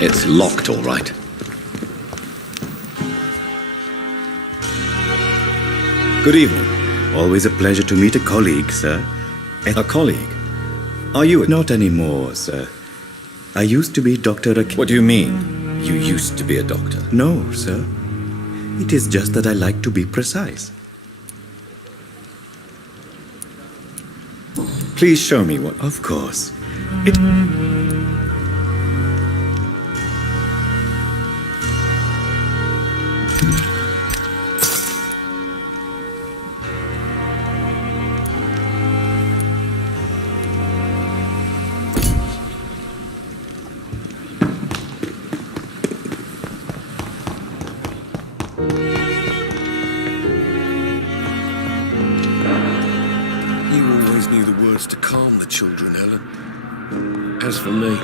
It's locked, all right. Good evening. Always a pleasure to meet a colleague, sir. A colleague? Are you Not anymore, sir. I used to be Dr. What do you mean? You used to be a doctor? No, sir. It is just that I like to be precise. Please show me what... Of course. To calm the children, Ellen. As for me...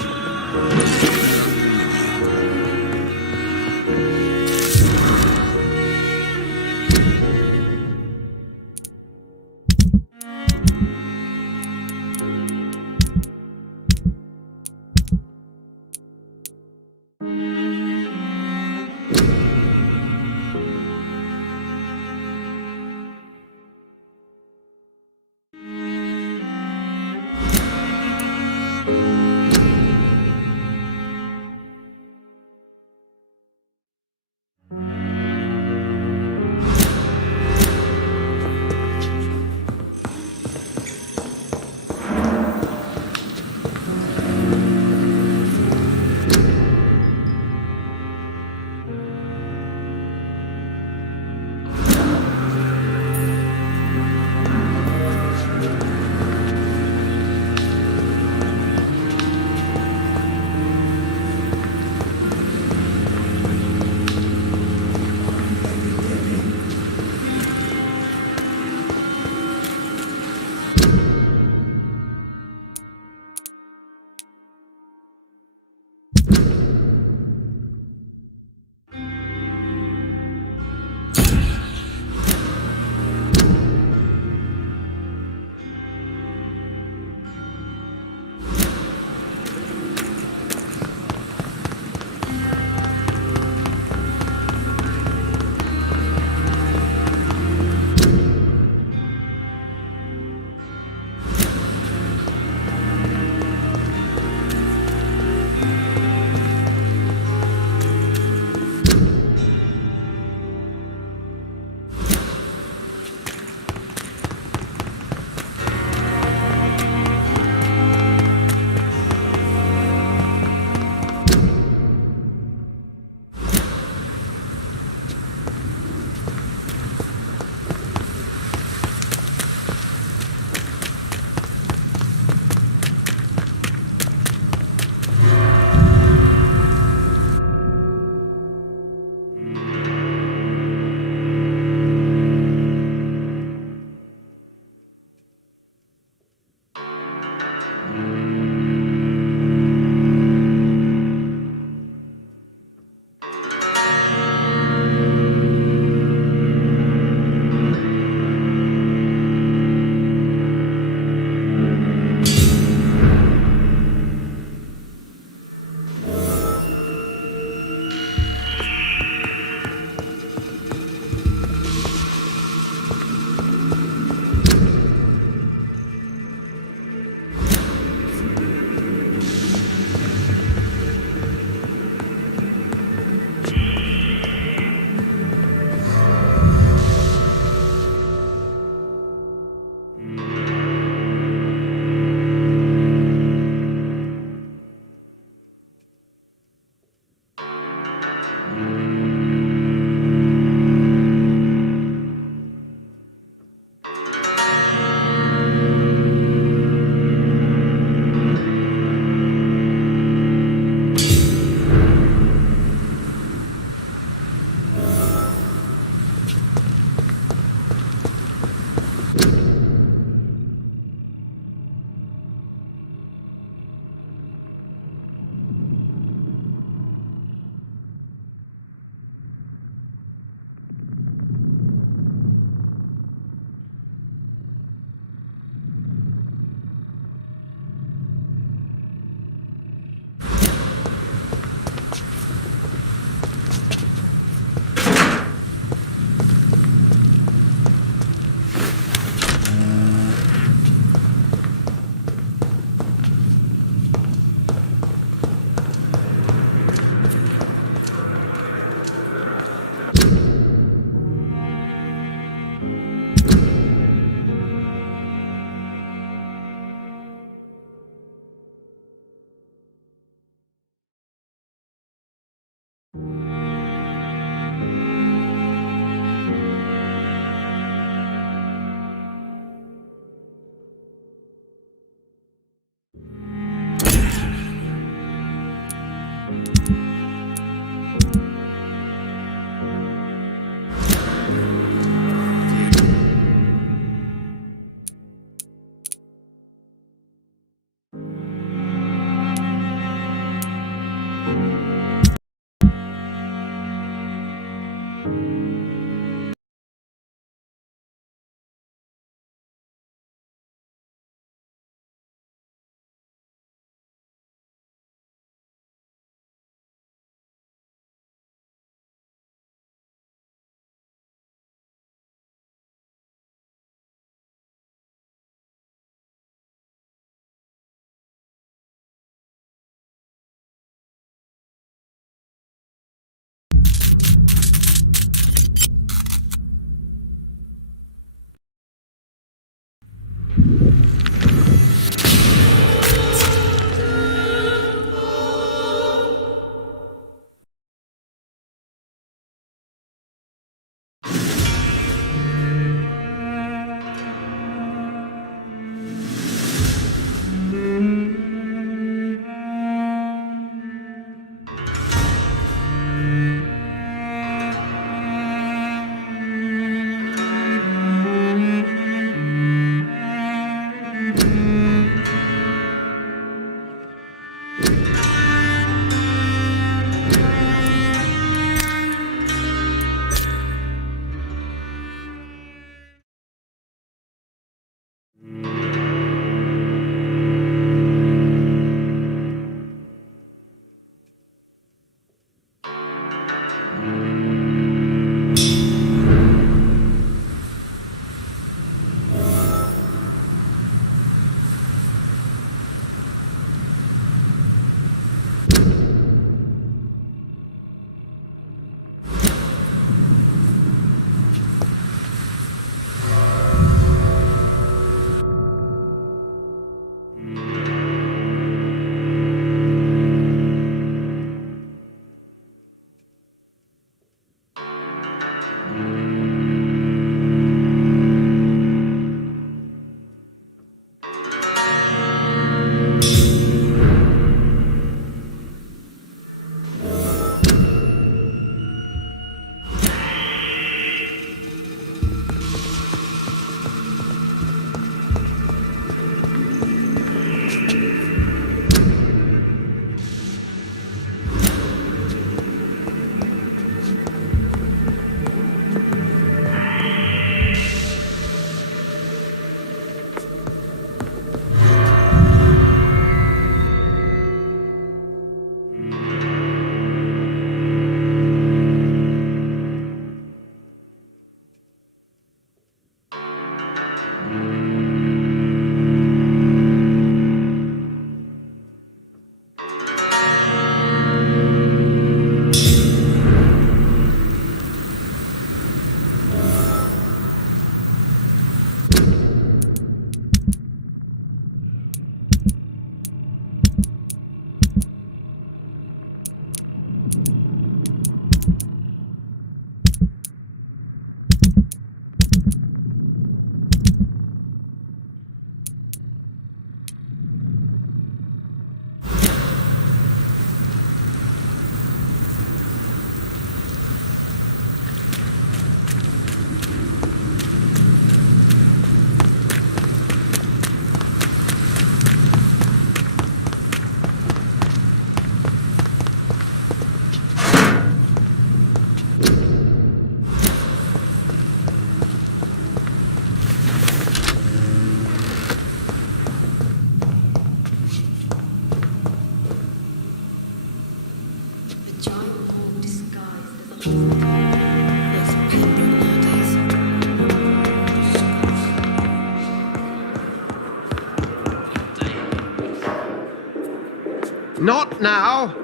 Not now!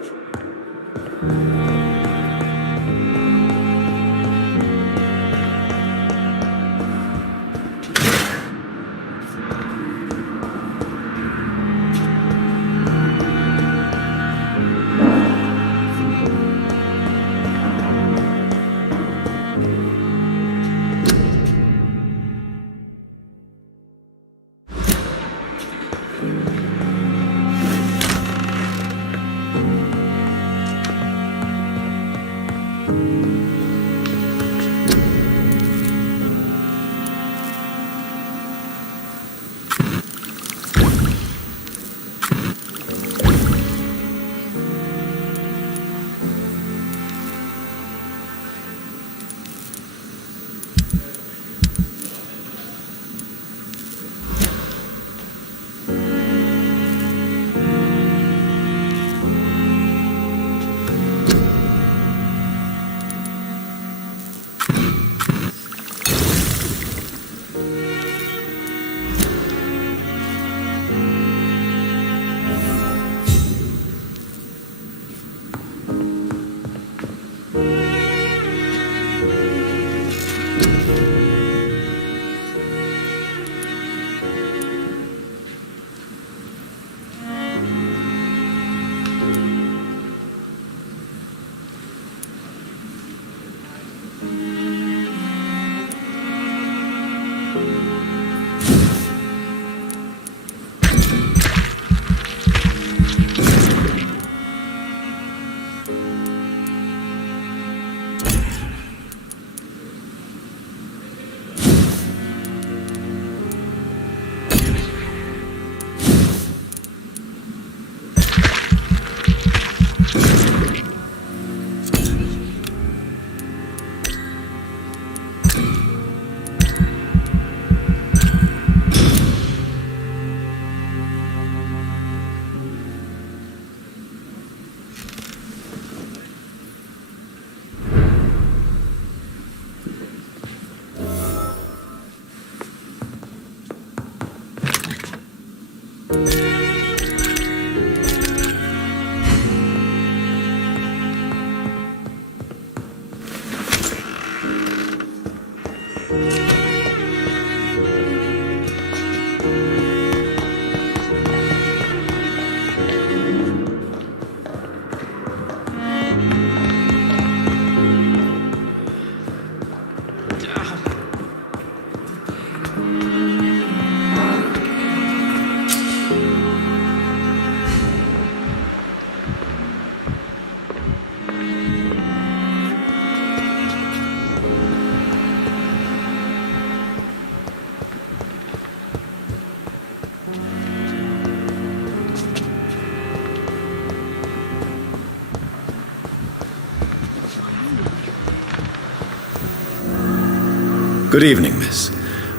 Good evening, miss.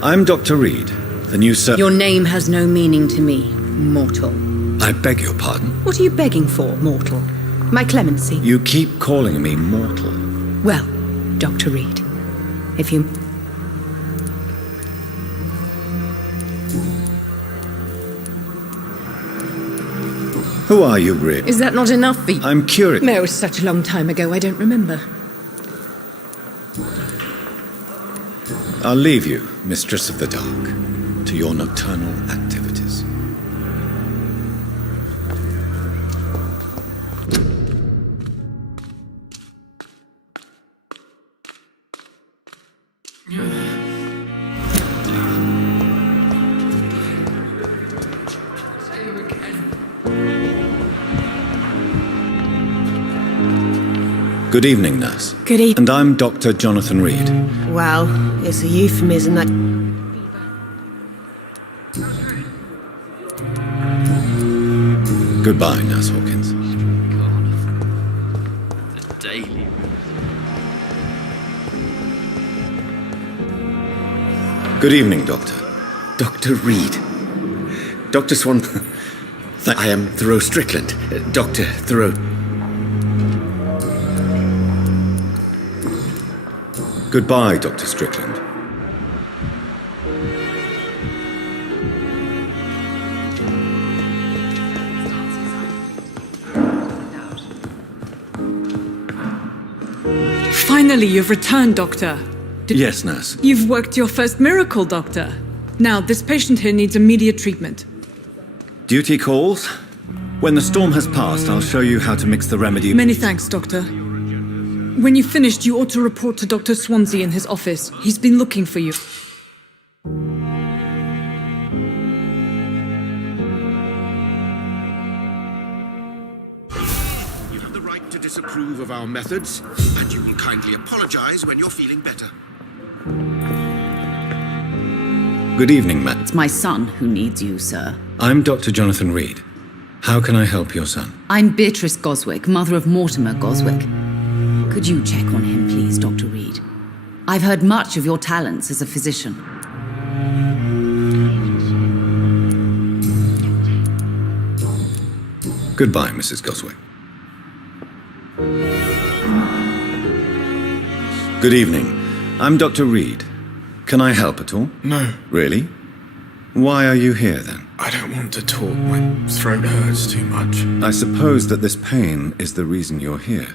I'm Dr. Reed, the new Your name has no meaning to me, mortal. I beg your pardon. What are you begging for, mortal? My clemency? You keep calling me mortal. Well, Dr. Reed, if you... Who are you, really? Is that not enough for you? I'm curious. No, it was such a long time ago, I don't remember. I'll leave you, Mistress of the Dark, to your nocturnal activities. Good evening, nurse. Good evening. And I'm Dr. Jonathan Reed. Well, it's a euphemism that... Goodbye, Nurse Hawkins. The daily. Good evening, Doctor. Dr. Reed. Dr. Swan. I am Thoreau Strickland. Dr. Thoreau. Goodbye, Dr. Strickland. Finally, you've returned, Doctor. Yes, nurse. You've worked your first miracle, Doctor. Now, this patient here needs immediate treatment. Duty calls. When the storm has passed, I'll show you how to mix the remedy. Many thanks, Doctor. When you've finished, you ought to report to Dr. Swansea in his office. He's been looking for you. You have the right to disapprove of our methods, and you will kindly apologize when you're feeling better. Good evening, Matt. It's my son who needs you, sir. I'm Dr. Jonathan Reed. How can I help your son? I'm Beatrice Goswick, mother of Mortimer Goswick. Could you check on him, please, Dr. Reed? I've heard much of your talents as a physician. Goodbye, Mrs. Goswick. Good evening. I'm Dr. Reed. Can I help at all? No, Really? Why are you here, then? I don't want to talk. My throat hurts too much. I suppose that this pain is the reason you're here.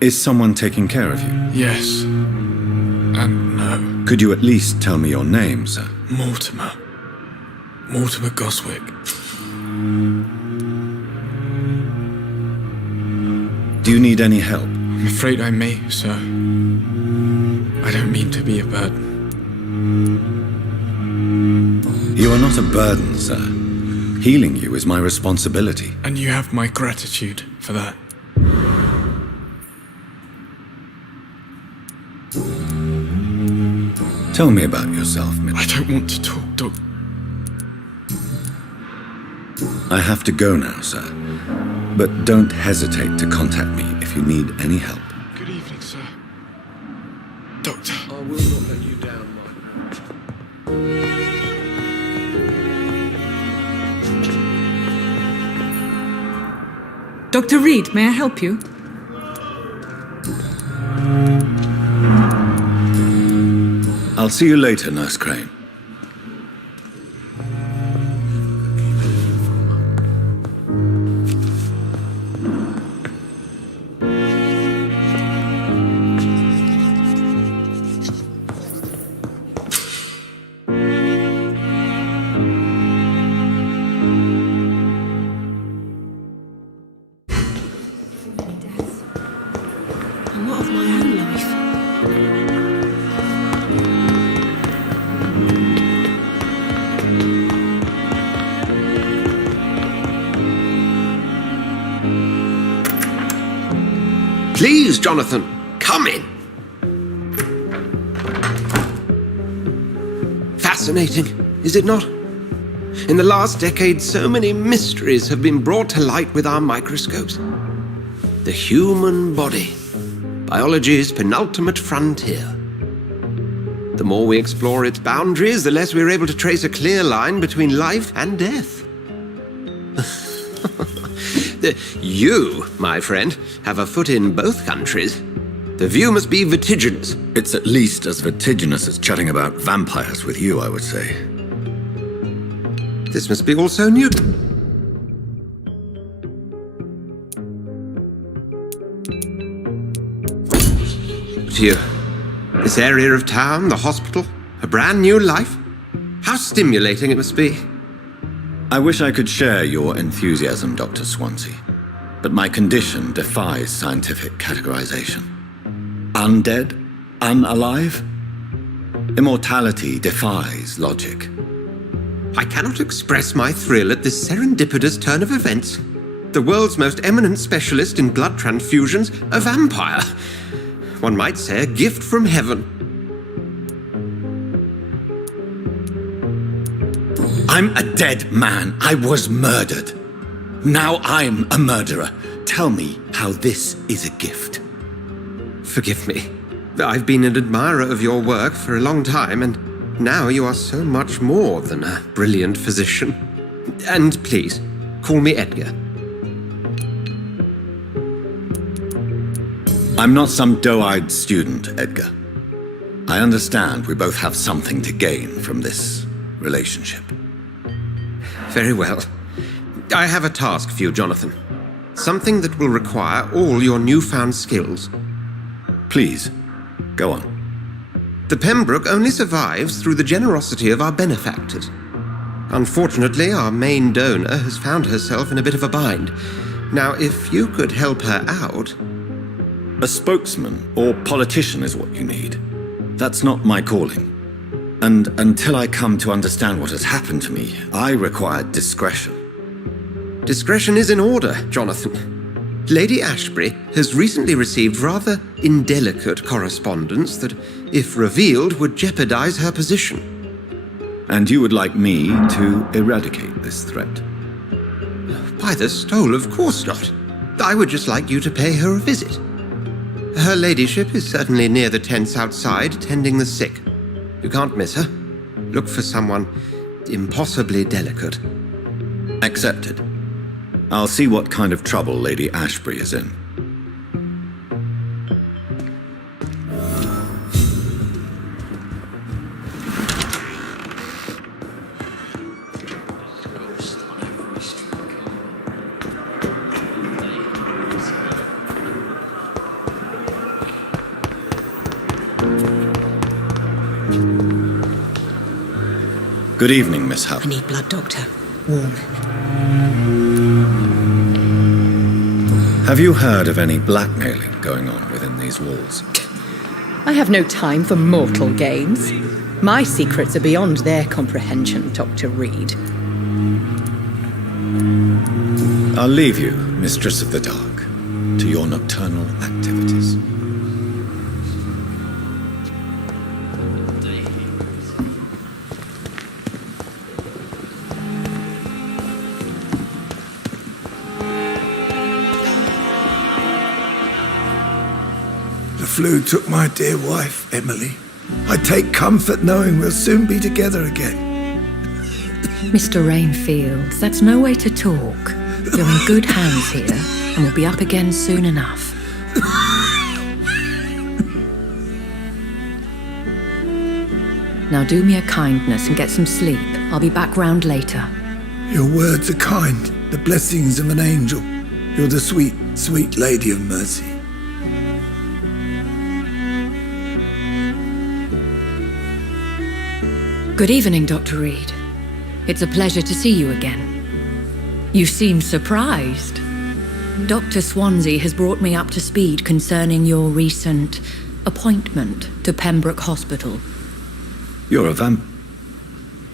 Is someone taking care of you? Yes. And no. Could you at least tell me your name, sir? Mortimer. Mortimer Goswick. Do you need any help? I'm afraid I may, sir. I don't mean to be a burden. You are not a burden, sir. Healing you is my responsibility. And you have my gratitude for that. Tell me about yourself, Miss. I don't want to talk, Doc. I have to go now, sir. But don't hesitate to contact me if you need any help. Good evening, sir. Doctor. I will not let you down, Mike. Dr. Reed, may I help you? I'll see you later, Nurse Crane. And what of my own life? Please, Jonathan, come in. Fascinating, is it not? In the last decade, so many mysteries have been brought to light with our microscopes. The human body, biology's penultimate frontier. The more we explore its boundaries, the less we're able to trace a clear line between life and death. You, my friend, have a foot in both countries. The view must be vertiginous. It's at least as vertiginous as chatting about vampires with you, I would say. This must be all so new. To you, this area of town, the hospital, a brand new life. How stimulating it must be. I wish I could share your enthusiasm, Dr. Swansea, but my condition defies scientific categorization. Undead? Unalive? Immortality defies logic. I cannot express my thrill at this serendipitous turn of events. The world's most eminent specialist in blood transfusions, a vampire. One might say a gift from heaven. I'm a dead man. I was murdered. Now I'm a murderer. Tell me how this is a gift. Forgive me. I've been an admirer of your work for a long time, and now you are so much more than a brilliant physician. And please, call me Edgar. I'm not some doe-eyed student, Edgar. I understand we both have something to gain from this relationship. Very well. I have a task for you, Jonathan. Something that will require all your newfound skills. Please, go on. The Pembroke only survives through the generosity of our benefactors. Unfortunately, our main donor has found herself in a bit of a bind. Now, if you could help her out... A spokesman or politician is what you need. That's not my calling. And until I come to understand what has happened to me, I require discretion. Discretion is in order, Jonathan. Lady Ashbury has recently received rather indelicate correspondence that, if revealed, would jeopardize her position. And you would like me to eradicate this threat? By the stole, of course not. I would just like you to pay her a visit. Her ladyship is certainly near the tents outside, tending the sick. You can't miss her. Look for someone impossibly delicate. Accepted. I'll see what kind of trouble Lady Ashbury is in. Good evening, Miss Hubb. I need blood, Doctor. Warm. Have you heard of any blackmailing going on within these walls? I have no time for mortal games. My secrets are beyond their comprehension, Dr. Reed. I'll leave you, Mistress of the Dark, to your nocturnal activities. The flu took my dear wife, Emily. I take comfort knowing we'll soon be together again. Mr. Rainfield, that's no way to talk. You're in good hands here, and we'll be up again soon enough. Now do me a kindness and get some sleep. I'll be back round later. Your words are kind, the blessings of an angel. You're the sweet, sweet Lady of Mercy. Good evening, Dr. Reed. It's a pleasure to see you again. You seem surprised. Dr. Swansea has brought me up to speed concerning your recent appointment to Pembroke Hospital. You're a vamp...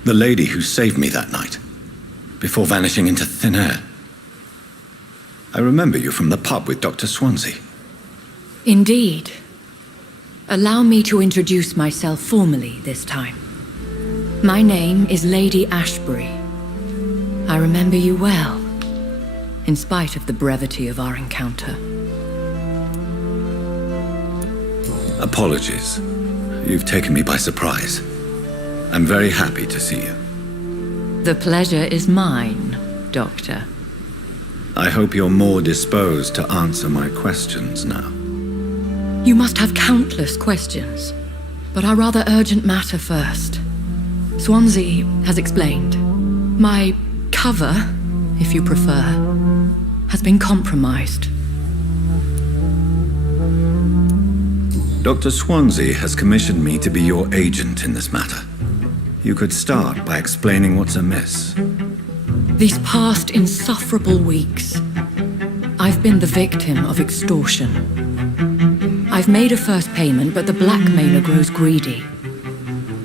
The lady who saved me that night, before vanishing into thin air. I remember you from the pub with Dr. Swansea. Indeed. Allow me to introduce myself formally this time. My name is Lady Ashbury. I remember you well, in spite of the brevity of our encounter. Apologies. You've taken me by surprise. I'm very happy to see you. The pleasure is mine, Doctor. I hope you're more disposed to answer my questions now. You must have countless questions, but our rather urgent matter first. Swansea has explained. My cover, if you prefer, has been compromised. Dr. Swansea has commissioned me to be your agent in this matter. You could start by explaining what's amiss. These past insufferable weeks, I've been the victim of extortion. I've made a first payment, but the blackmailer grows greedy.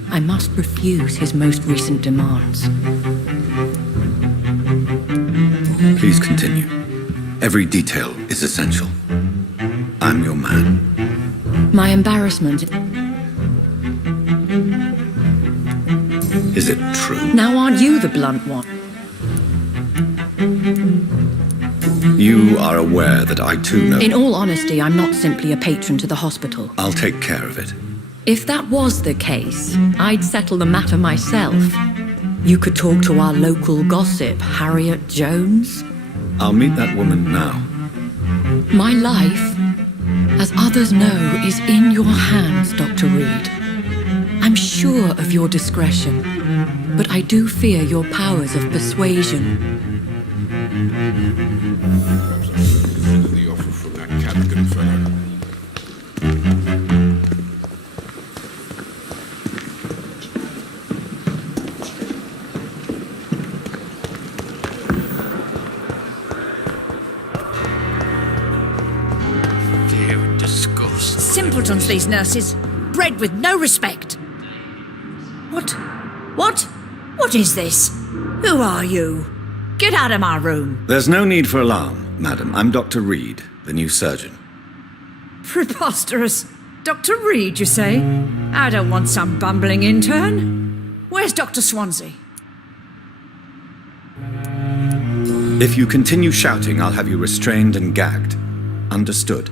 I must refuse his most recent demands. Please continue. Every detail is essential. I'm your man. My embarrassment... Is it true? Now aren't you the blunt one? You are aware that I too know... In all honesty, I'm not simply a patron to the hospital. I'll take care of it. If that was the case, I'd settle the matter myself. You could talk to our local gossip, Harriet Jones. I'll meet that woman now. My life, as others know, is in your hands, Dr. Reed. sure of your discretion, but I do fear your powers of persuasion. The offer from that Cadogan fellow. Simpletons, these nurses. Bred with no respect. What is this? Who are you? Get out of my room. There's no need for alarm, madam. I'm Dr. Reed, the new surgeon. Preposterous. Dr. Reed, you say? I don't want some bumbling intern. Where's Dr. Swansea? If you continue shouting, I'll have you restrained and gagged. Understood?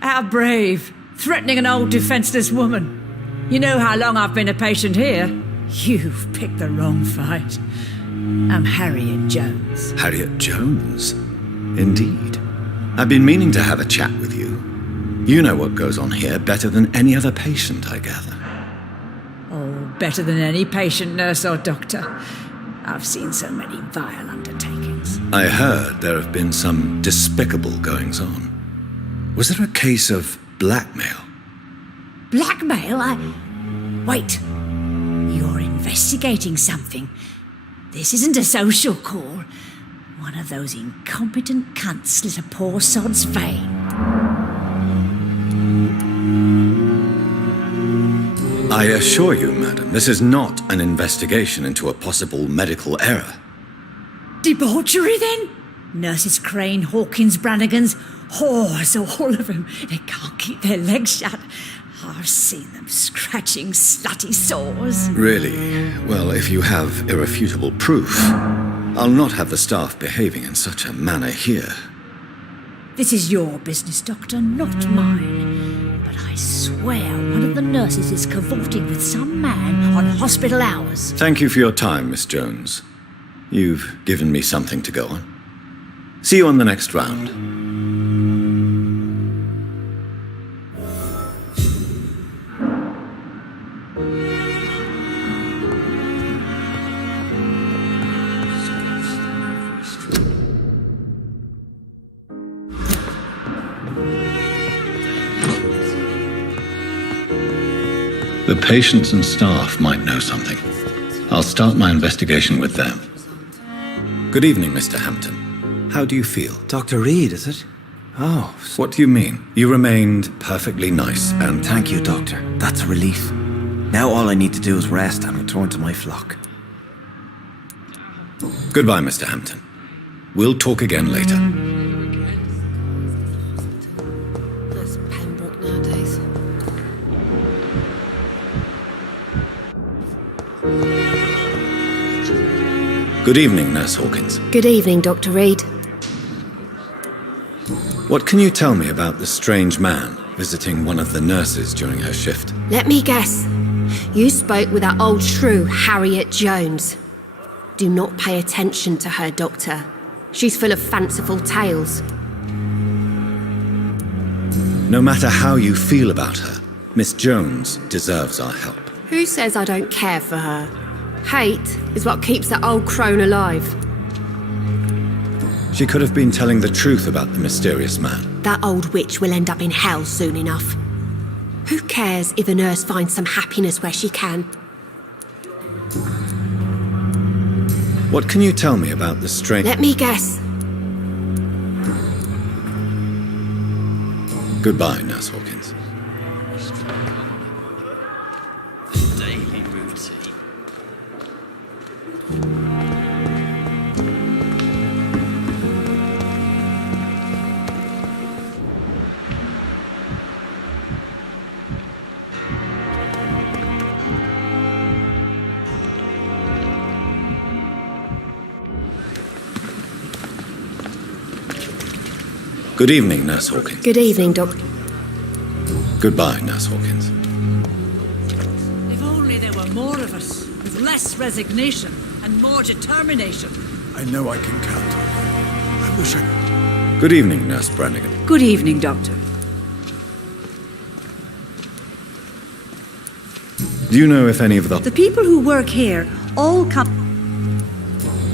How brave. Threatening an old defenseless woman. You know how long I've been a patient here? You've picked the wrong fight. I'm Harriet Jones. Harriet Jones? Indeed. I've been meaning to have a chat with you. You know what goes on here better than any other patient, I gather. Oh, better than any patient, nurse or doctor. I've seen so many vile undertakings. I heard there have been some despicable goings-on. Was there a case of blackmail? Blackmail? Wait. You're investigating something. This isn't a social call. One of those incompetent cunts slit a poor sod's vein. I assure you, madam, this is not an investigation into a possible medical error. Debauchery, then? Nurses Crane, Hawkins, Brannigans, whores, all of them. They can't keep their legs shut. I've seen them scratching slutty sores. Really? Well, if you have irrefutable proof, I'll not have the staff behaving in such a manner here. This is your business, Doctor, not mine. But I swear one of the nurses is cavorting with some man on hospital hours. Thank you for your time, Miss Jones. You've given me something to go on. See you on the next round. The patients and staff might know something. I'll start my investigation with them. Good evening, Mr. Hampton. How do you feel? Dr. Reed, is it? Oh. What do you mean? You remained perfectly nice and... Thank you, Doctor. That's a relief. Now all I need to do is rest and return to my flock. Goodbye, Mr. Hampton. We'll talk again later. That's Pembroke nowadays. Good evening, Nurse Hawkins. Good evening, Dr. Reed. What can you tell me about the strange man visiting one of the nurses during her shift? Let me guess. You spoke with that old shrew, Harriet Jones. Do not pay attention to her, Doctor. She's full of fanciful tales. No matter how you feel about her, Miss Jones deserves our help. Who says I don't care for her? Hate is what keeps that old crone alive. She could have been telling the truth about the mysterious man. That old witch will end up in hell soon enough. Who cares if a nurse finds some happiness where she can? What can you tell me about the strange... Let me guess. Goodbye, Nurse Hawkins. Daily routine. Good evening, Nurse Hawkins. Good evening, Doctor. Goodbye, Nurse Hawkins. If only there were more of us, with less resignation and more determination. I know I can count on you. I wish I... Good evening, Nurse Brannigan. Good evening, Doctor. Do you know if any of The people who work here all come...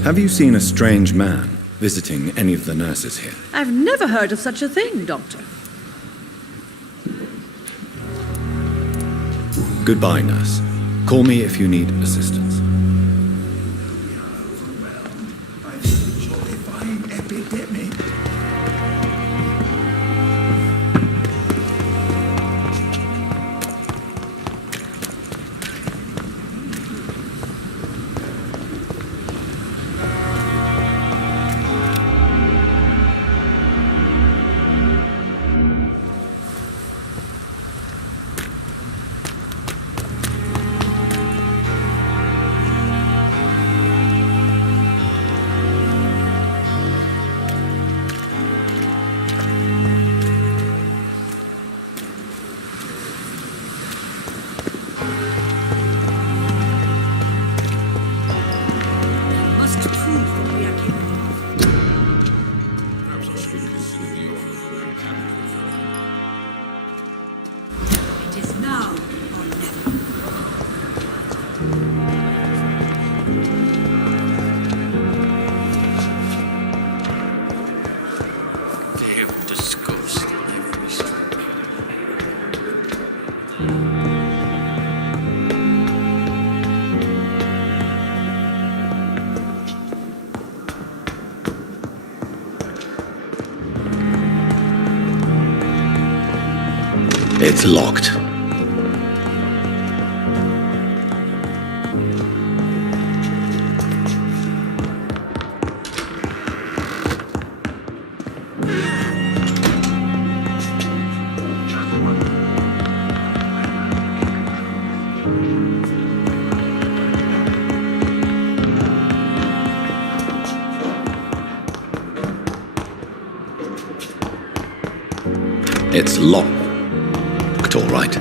Have you seen a strange man visiting any of the nurses here? I've never heard of such a thing, Doctor. Goodbye, nurse. Call me if you need assistance. Epidemic. It's locked. It's locked. All right.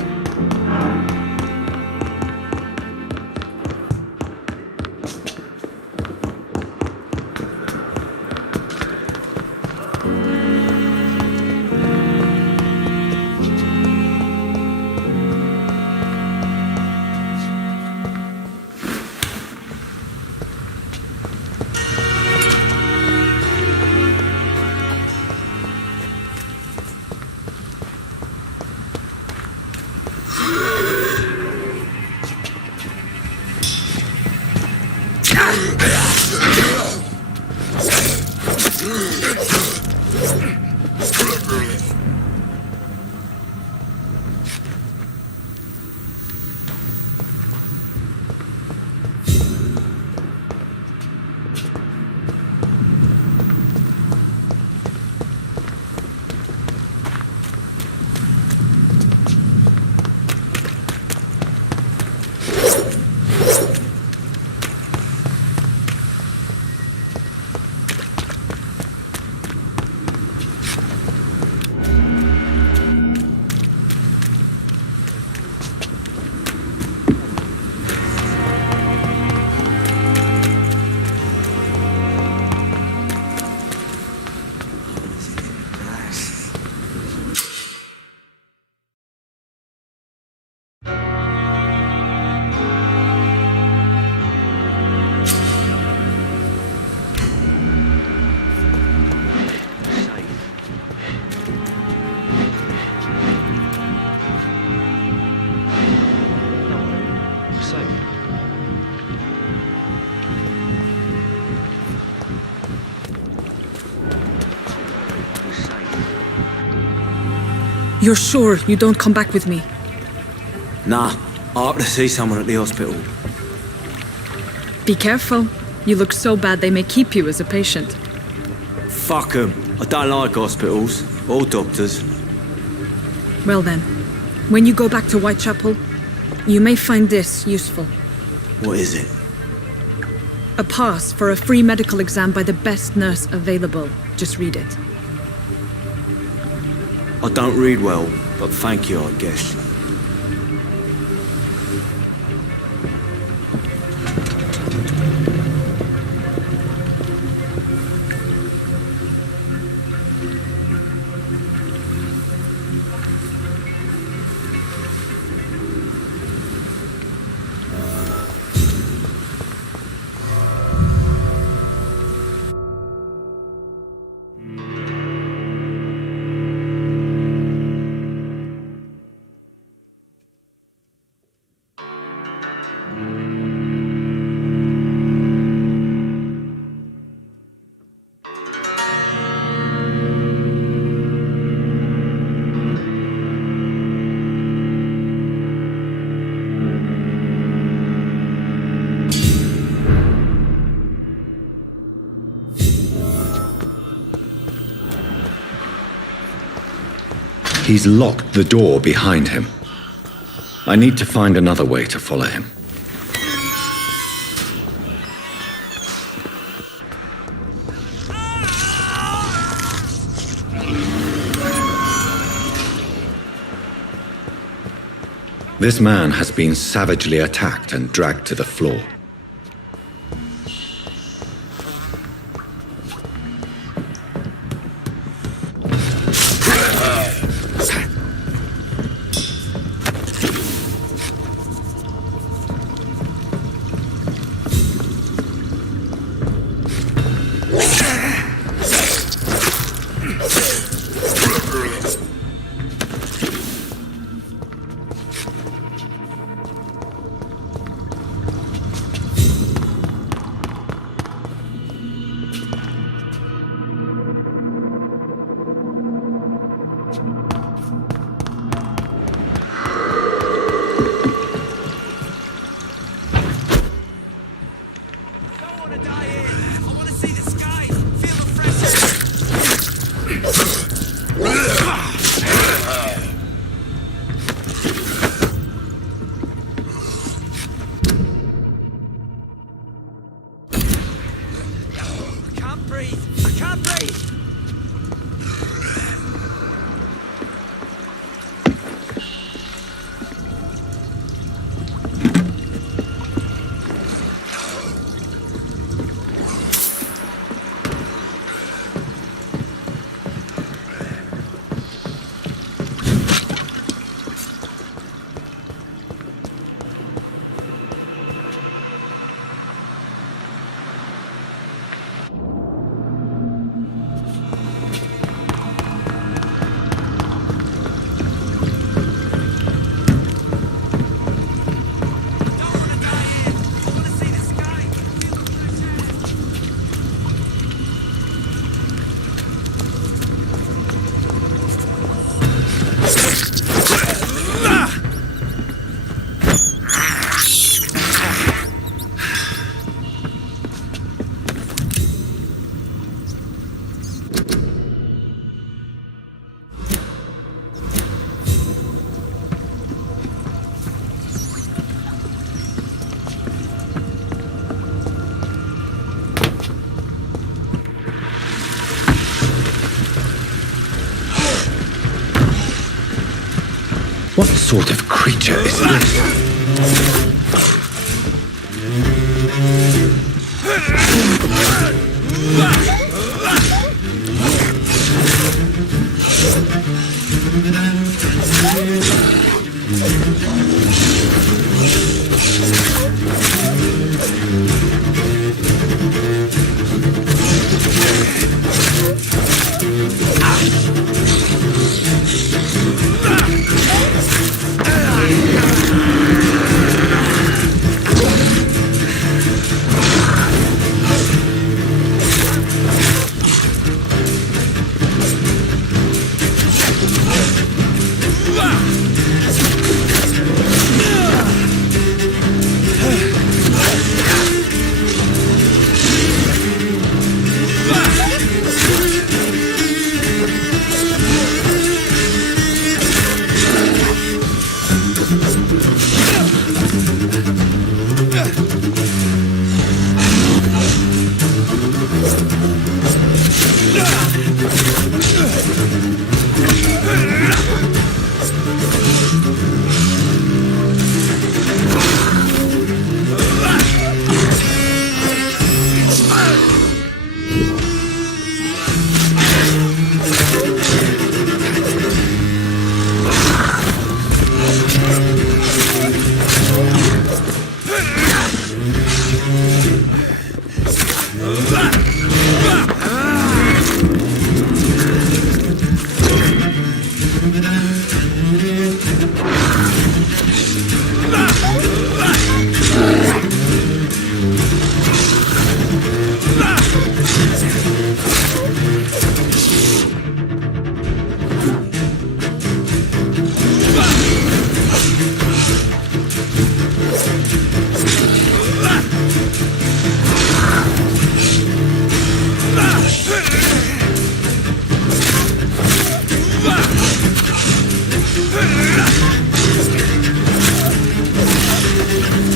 You're sure you don't come back with me? Nah, I have to see someone at the hospital. Be careful. You look so bad they may keep you as a patient. Fuck 'em. I don't like hospitals or doctors. Well then, when you go back to Whitechapel, you may find this useful. What is it? A pass for a free medical exam by the best nurse available. Just read it. I don't read well, but thank you, I guess. He's locked the door behind him. I need to find another way to follow him. This man has been savagely attacked and dragged to the floor. What sort of creature is this?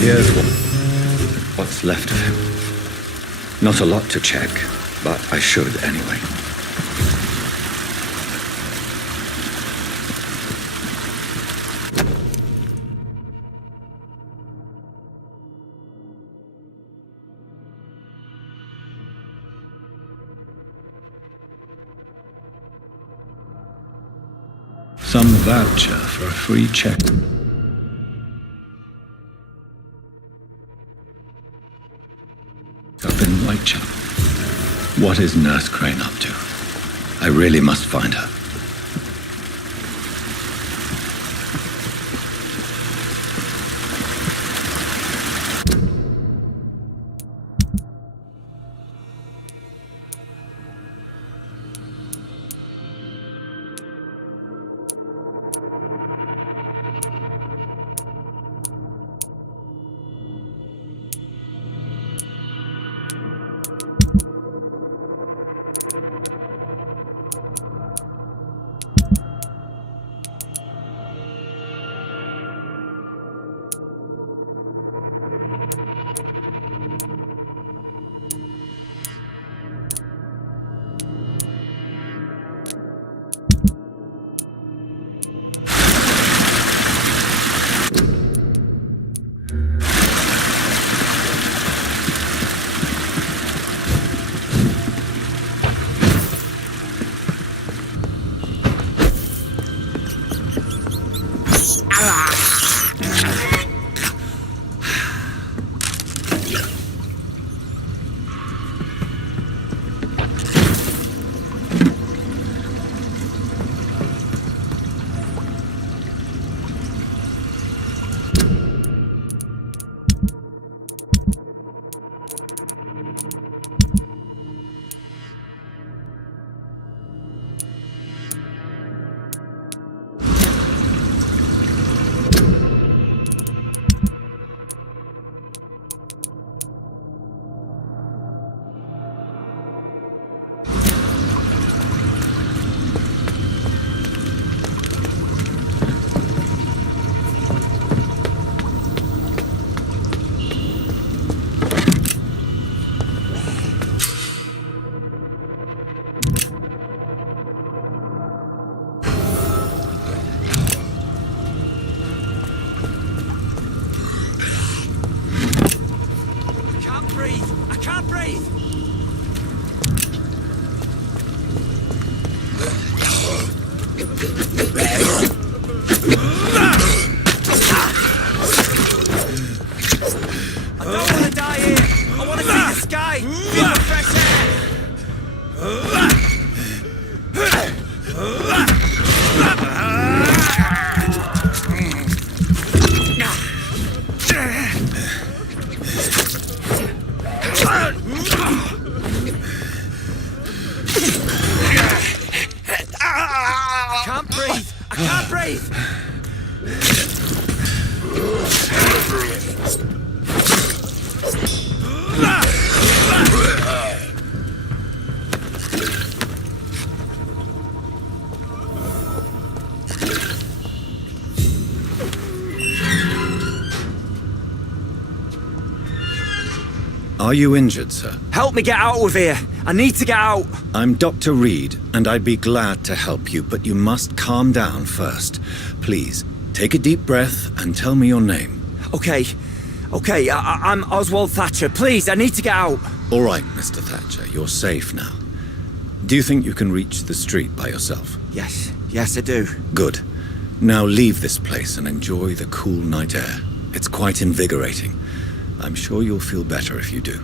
Here's what's left of him. Not a lot to check, but I should anyway. Some voucher for a free check. Up in Whitechapel. What is Nurse Crane up to? I really must find her. Are you injured, sir? Help me get out of here. I need to get out. I'm Dr. Reed, and I'd be glad to help you, but you must calm down first. Please, take a deep breath and tell me your name. Okay, I'm Oswald Thatcher. Please, I need to get out. All right, Mr. Thatcher, you're safe now. Do you think you can reach the street by yourself? Yes, I do. Good. Now leave this place and enjoy the cool night air. It's quite invigorating. I'm sure you'll feel better if you do.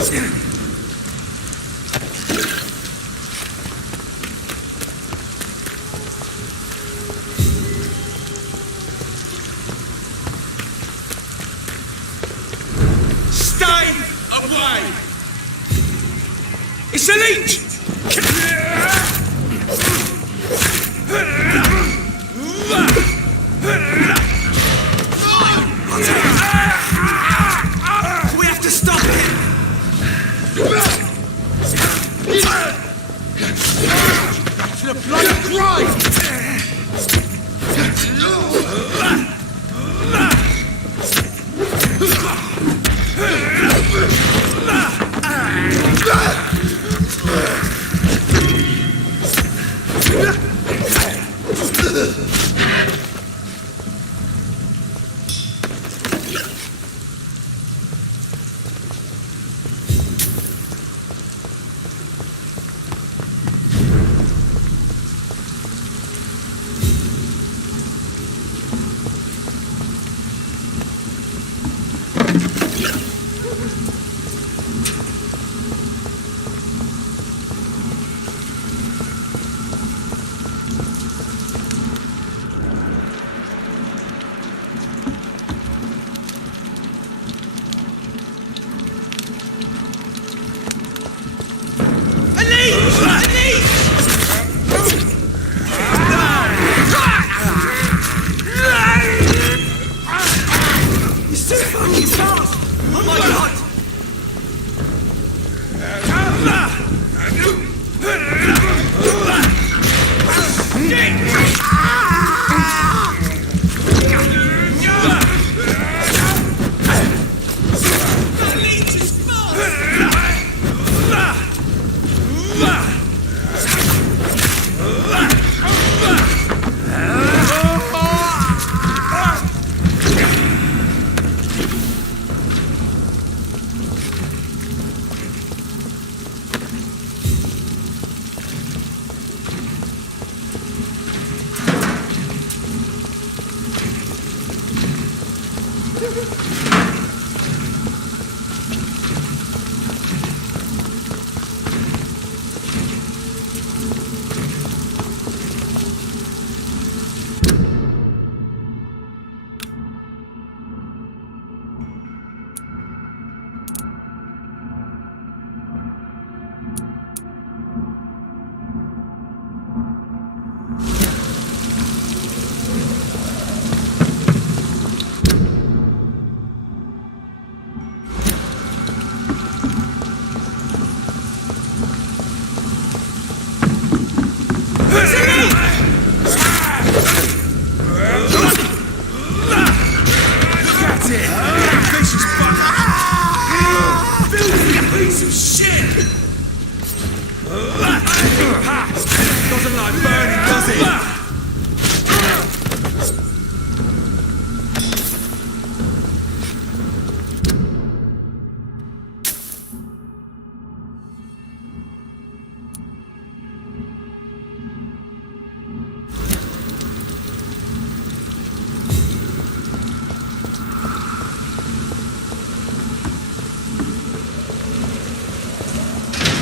Stay away! It's a leech! We have to stop him! To the bloody grind!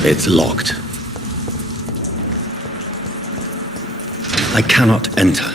It's locked. I cannot enter.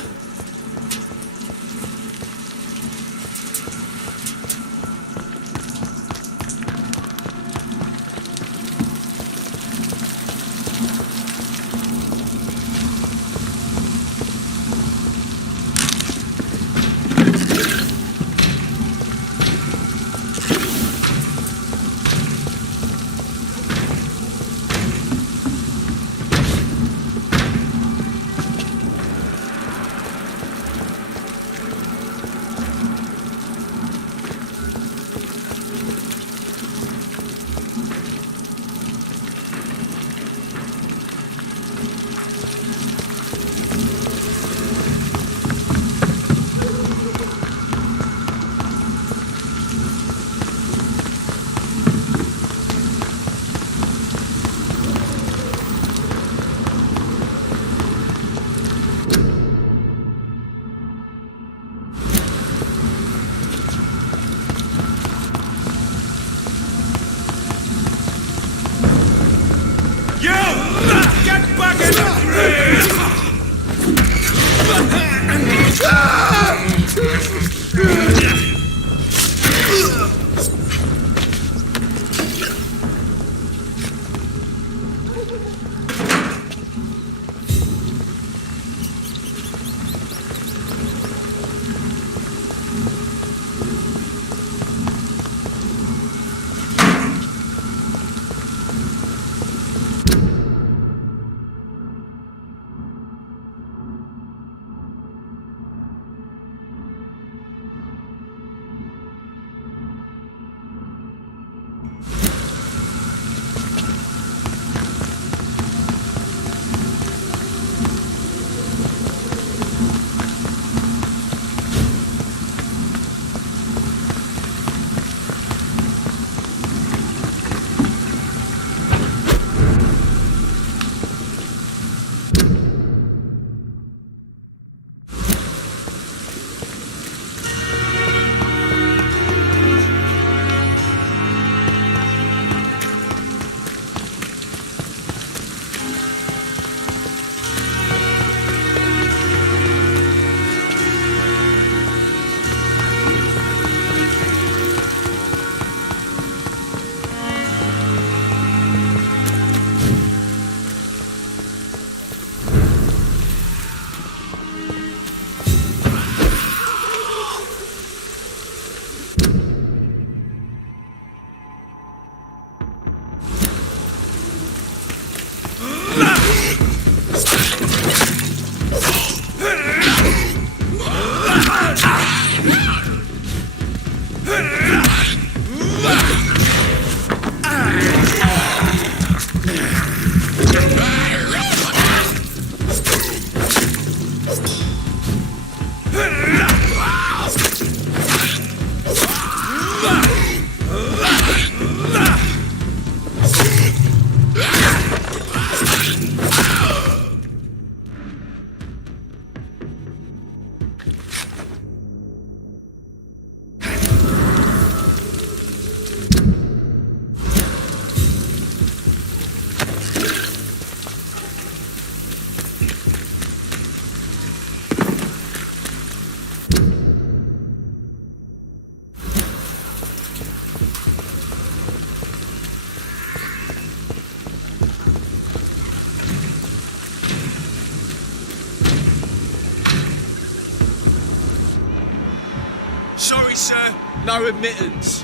No admittance.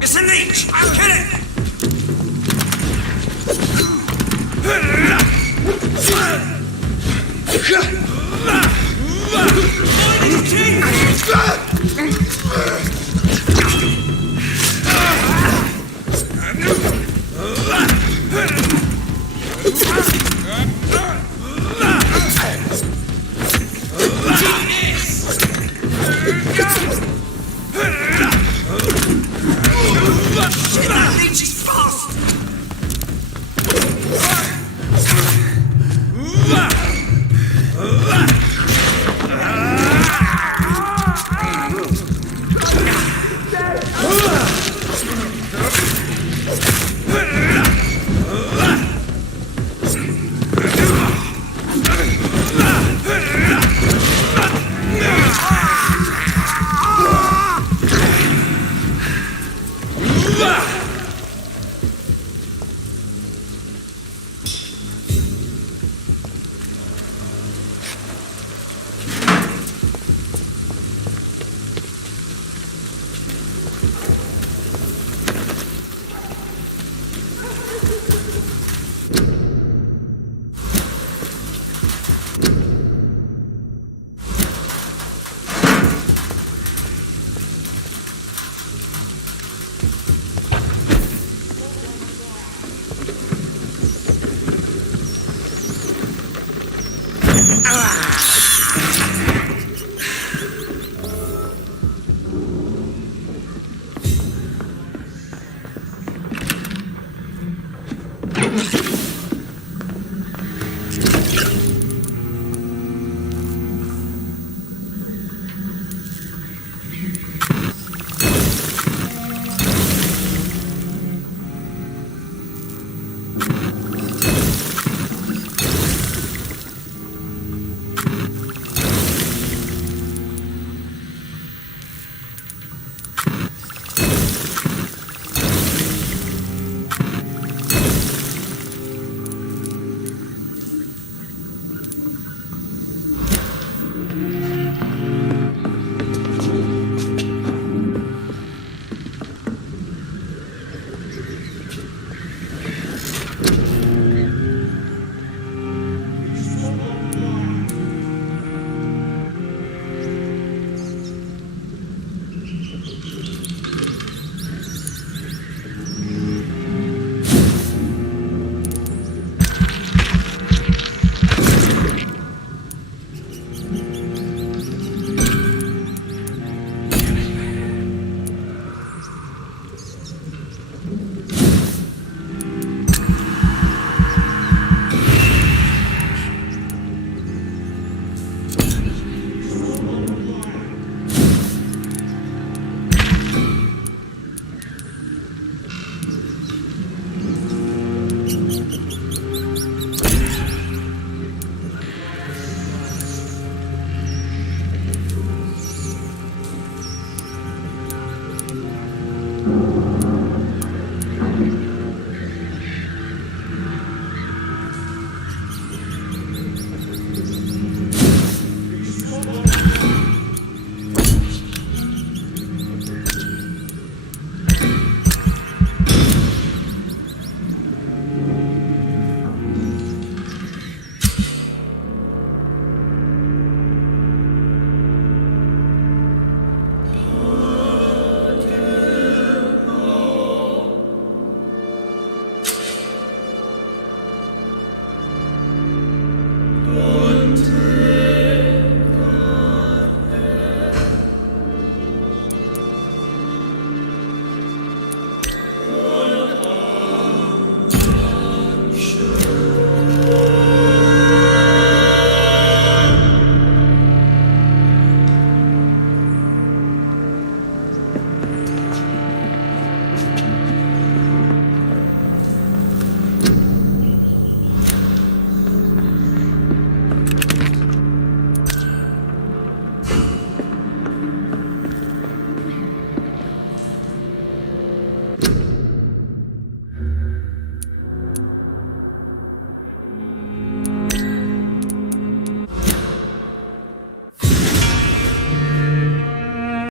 It's a leech! I'll kill it!